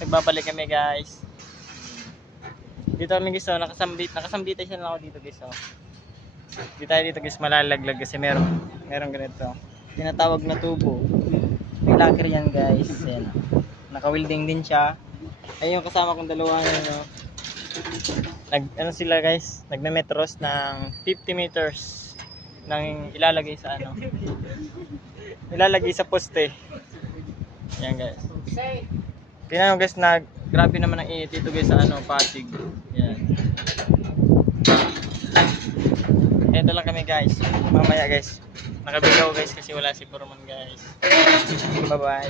Nagbabalik kami guys. Dito kami guys, nakasambitay siya lang ako dito guys. Dito tayo dito guys, malalaglag kasi meron ganito. Tinatawag na tubo. May locker yan guys. Yan. Naka-welding din siya. Ayun yung kasama kong dalawa no. Ano sila guys, nagme-metros ng 50 meters nang ilalagay sa ilalagay sa poste. Yan guys. Tingnan nyo guys, grabe naman ang init dito guys sa Pasig. Yan. Ito lang kami guys. Mamaya guys, nakabigaw guys kasi wala si Purman guys. Bye bye.